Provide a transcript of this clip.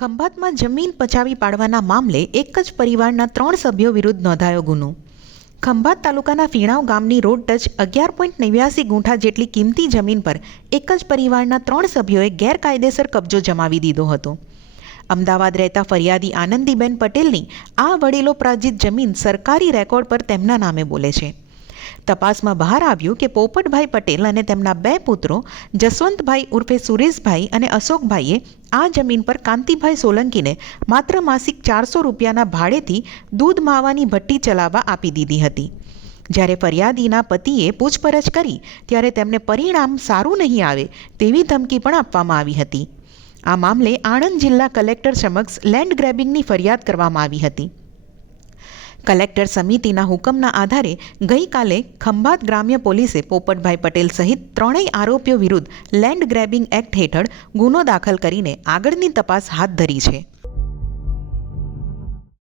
ખંભાતમાં જમીન પચાવી પાડવાના મામલે એક જ પરિવારના ત્રણ સભ્યો વિરુદ્ધ નોંધાયો ગુનો. ખંભાત તાલુકાના ફીણાવ ગામની રોડ ટચ અગિયાર પોઈન્ટ નેવ્યાસી ગુંઠા જેટલી કિંમતી જમીન પર એક જ પરિવારના ત્રણ સભ્યોએ ગેરકાયદેસર કબજો જમાવી દીધો હતો. અમદાવાદ રહેતા ફરિયાદી આનંદીબેન પટેલની આ વડીલો પ્રાજિત જમીન સરકારી રેકોર્ડ પર તેમના નામે બોલે છે. તપાસમાં બહાર આવ્યું કે પોપટભાઈ પટેલ અને તેમના બે પુત્રો જસવંતભાઈ ઉર્ફે સુરેશભાઈ અને અશોકભાઈએ આ જમીન પર કાંતિભાઈ સોલંકીને માત્ર માસિક ચારસો રૂપિયાના ભાડેથી દૂધ માવાની ભઠ્ઠી ચલાવવા આપી દીધી હતી. જ્યારે ફરિયાદીના પતિએ પૂછપરછ કરી, ત્યારે તેમને પરિણામ સારું નહીં આવે તેવી ધમકી પણ આપવામાં આવી હતી. આ મામલે આણંદ જિલ્લા કલેક્ટર સમક્ષ લેન્ડ ગ્રેબિંગની ફરિયાદ કરવામાં આવી હતી. કલેક્ટર સમિતિના હુકમના આધારે ગઈકાલે ખંભાત ગ્રામ્ય પોલીસે પોપટભાઈ પટેલ સહિત ત્રણેય આરોપીઓ વિરુદ્ધ લેન્ડ ગ્રેબિંગ એક્ટ હેઠળ ગુનો દાખલ કરીને આગળની તપાસ હાથ ધરી છે.